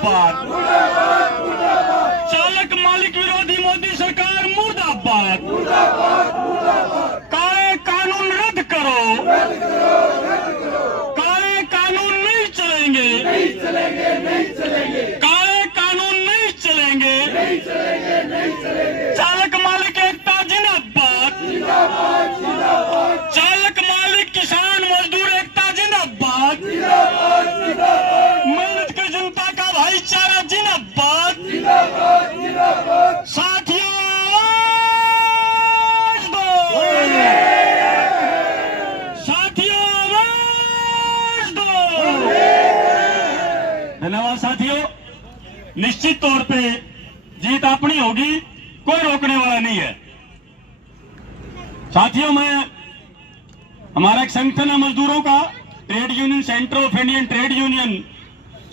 मुर्दाबाद, चालक मालिक विरोधी मोदी सरकार मुर्दाबाद, काले कानून रद्द करो, काले कानून नहीं चलेंगे, काले कानून नहीं चलेंगे, चालक मालिक एकता जिंदाबाद, चालक मालिक किसान मजदूर एकता जिंदाबाद, मेहनत की जनता का भाईचारा जिंदाबाद। साथियों आवाज दो, साथियों आवाज दो। धन्यवाद साथियों। निश्चित तौर पे जीत अपनी होगी, कोई रोकने वाला नहीं है। साथियों, मैं हमारा एक संगठन है मजदूरों का, trade union centre of Indian trade union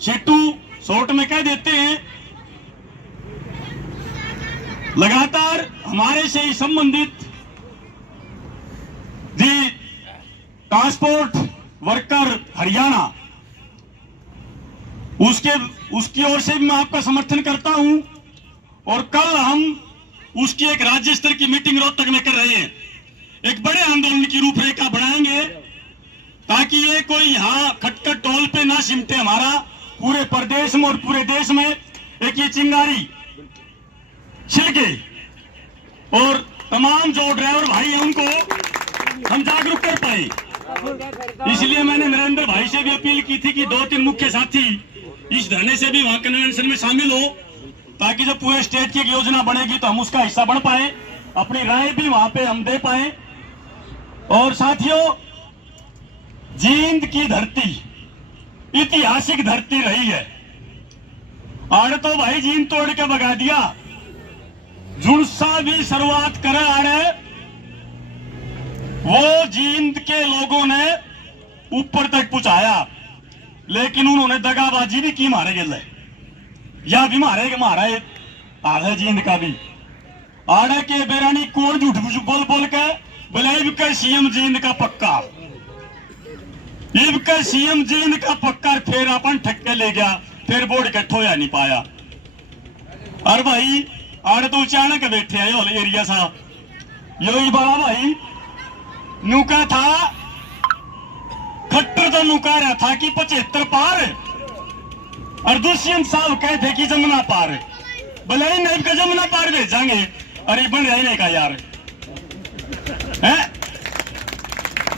CITU short में कह देते हैं, लगातार हमारे से संबंधित दी ट्रांसपोर्ट वर्कर हरियाणा, उसकी ओर से भी मैं आपका समर्थन करता हूं। और कल हम उसकी एक राज्य स्तर की मीटिंग रोहतक में कर रहे हैं। एक बड़े आंदोलन की रूपरेखा बनाएंगे ताकि ये कोई यहां खटखट टोल पे ना सिमटे, हमारा पूरे प्रदेश में और पूरे देश में एक ये चिंगारी छिलके और तमाम जो ड्राइवर भाई हैं उनको हम जागरूक कर पाए। इसलिए मैंने नरेंद्र भाई से भी अपील की थी कि 2-3 मुख्य साथी इस धरने से भी वहां कन्वेंशन में शामिल हो, ताकि जब पूरे स्टेट की एक योजना बनेगी तो हम उसका हिस्सा बन पाए, अपनी राय भी वहां पे हम दे पाए। और साथियों, जींद की धरती ऐतिहासिक धरती रही है। आड़ तो भाई जींद तोड़ के भगा दिया, जुड़सा भी शुरुआत करे आड़े, वो जींद के लोगों ने ऊपर तक पहुंचाया, लेकिन उन्होंने दगाबाजी भी की मारे गए, या भी मारे आधे जींद का भी। आड़े के बेरानी कौन झूठ बोल बोल के बलेब का सीएम जींद का पक्का, इब का सीएम जींद का पक्का, फिर अपन ठक्के ले गया, फिर बोर्ड इकट्ठा होया नहीं पाया। और भाई आड़े तो अचानक बैठे आए होल एरिया सा, यही बड़ा भाई नुका था, खट्टर तो नुका रहा था कि 75 पार, और दुष्यंत साहब कहते कि जमुना पार, भले ही नहीं का जमुना पार भेजांगे। अरे बन रहने का यार है,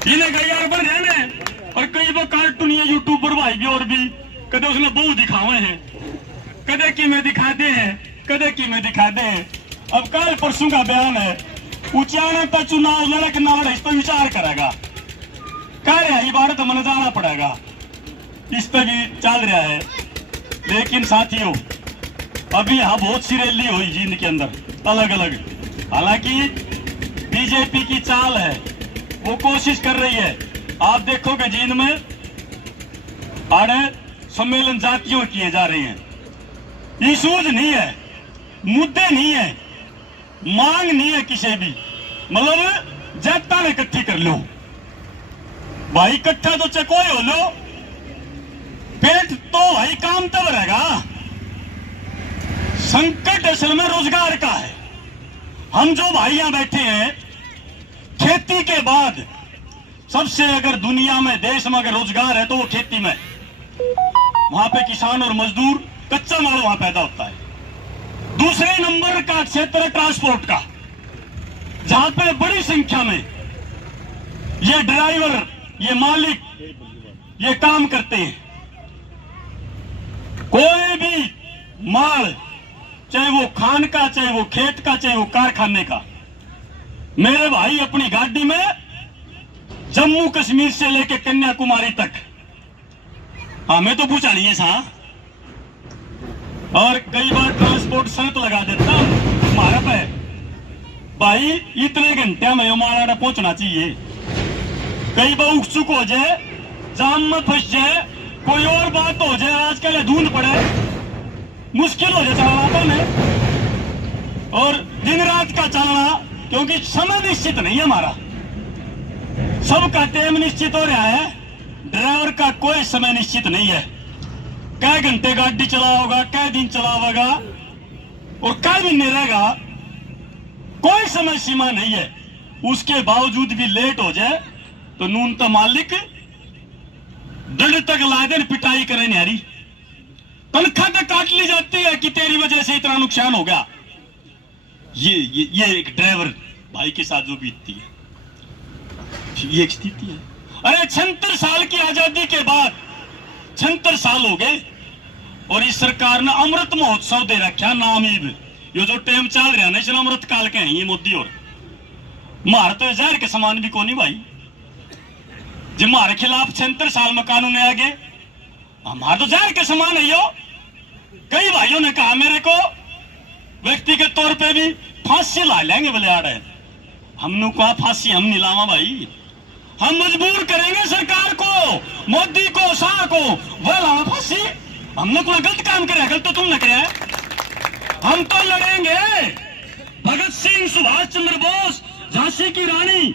इन्हें का यार बन रहने। और कई बार कार्टून या यूट्यूबर भाई भी और भी कदे उसने बहु दिखावे हैं, कदे की में दिखाते हैं, कदे की में दिखाते हैं। अब कल परसों का बयान है, उचाने पर चुनाव लड़क ना लड़े इस पर विचार करेगा, कह रहा है बार तो मन जाना पड़ेगा, इस पर भी चल रहा है। लेकिन साथियों, अभी यहां बहुत सी रैली हुई जींद के अंदर अलग अलग, हालांकि बीजेपी की चाल है, वो कोशिश कर रही है। आप देखोगे जींद में आड़े सम्मेलन जातियों किए जा रहे हैं, इशूज नहीं है, मुद्दे नहीं है, मांग नहीं है किसी भी, मतलब जनता ने इकट्ठी कर लो भाई, इकट्ठा तो चकोए हो लो, पेट तो भाई काम तब रहेगा। संकट असल में रोजगार का है। हम जो भाई यहां बैठे हैं, खेती के बाद सबसे अगर दुनिया में देश में अगर रोजगार है तो वो खेती में, वहां पे किसान और मजदूर, कच्चा माल वहां पैदा होता है। दूसरे नंबर का क्षेत्र ट्रांसपोर्ट का, जहां पे बड़ी संख्या में ये ड्राइवर, ये मालिक ये काम करते हैं। कोई भी माल, चाहे वो खान का, चाहे वो खेत का, चाहे वो कारखाने का, मेरे भाई अपनी गाड़ी में जम्मू कश्मीर से लेकर कन्याकुमारी तक हमें तो पूछा नहीं है सा। और कई बार ट्रांसपोर्ट शर्त लगा देता हमारा पे, भाई इतने घंटे में हमारा पहुंचना चाहिए। कई बार उत्सुक हो जाए, जाम में फंस जाए, कोई और बात हो जाए, आजकल धुंध पड़े, मुश्किल हो जाए चलाना में, और दिन रात का चलना, क्योंकि समय निश्चित नहीं है हमारा, सबका टाइम निश्चित हो रहा है, ड्राइवर का कोई समय निश्चित नहीं है। कै घंटे गाड़ी चला होगा, कै दिन चला होगा और कै महीने रहेगा, कोई समय सीमा नहीं है। उसके बावजूद भी लेट हो जाए तो न्यूनतम मालिक दंड तक ला देन, पिटाई करे न्यारी, तनख्वाह तक काट ली जाती है कि तेरी वजह से इतना नुकसान हो गया। ये एक ड्राइवर भाई के साथ जो बीतती है, ये एक स्थिति है। अरे 76 साल की आजादी के बाद 76 साल हो गए और इस सरकार ने अमृत महोत्सव दे रखा नाम। ये जो टाइम चल रहा है ना, अमृत काल के हैं ये मोदी। और मार तो जहर के समान भी को नहीं भाई, जो हमारे खिलाफ 76 साल में कानून आ गए, हमारा तो जहर के समान है। यो कई भाइयों ने कहा मेरे को व्यक्तिगत तौर पे भी फांसी ला लेंगे बलियाड़ है। हमने कहा फांसी हम नहीं लावा भाई, हम मजबूर करेंगे सरकार को, मोदी को, शाह को, वह लावा फांसी। हमने कोई गलत काम करे, गलत तो तुमने किया है। हम तो लड़ेंगे भगत सिंह, सुभाष चंद्र बोस, झांसी की रानी,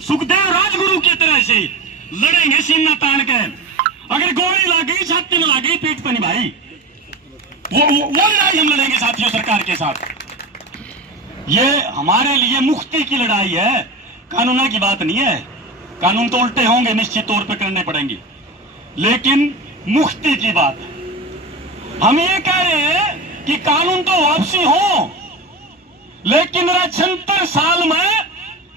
सुखदेव राजगुरु की तरह से लड़ेंगे सीना तान के। अगर गोली लग गई, छाती में लग गई, पीठ पर नहीं भाई, वो लड़ाई हम लड़ेंगे साथियों सरकार के साथ। ये हमारे लिए मुक्ति की लड़ाई है, कानून की बात नहीं है। कानून तो उल्टे होंगे, निश्चित तौर पे करने पड़ेंगे, लेकिन मुक्ति की बात है। हम ये कह रहे हैं कि कानून तो वापसी हो, लेकिन 76 साल में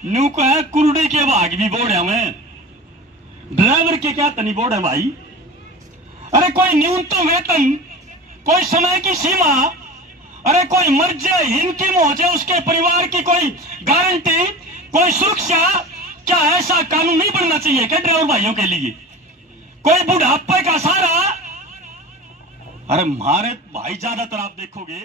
न्यू को है कुरुड़ी के भाग भी बोर्ड है, हमें ड्राइवर के क्या तनी बोर्ड है भाई। अरे कोई न्यूनतम वेतन, कोई समय की सीमा, अरे कोई मर जाए, हिनकी हो जाए, उसके परिवार की कोई गारंटी, कोई सुरक्षा, क्या ऐसा कानून नहीं बनना चाहिए क्या ड्राइवर भाइयों के लिए? कोई बुढ़ापे का सहारा। अरे हमारे भाई ज्यादातर आप देखोगे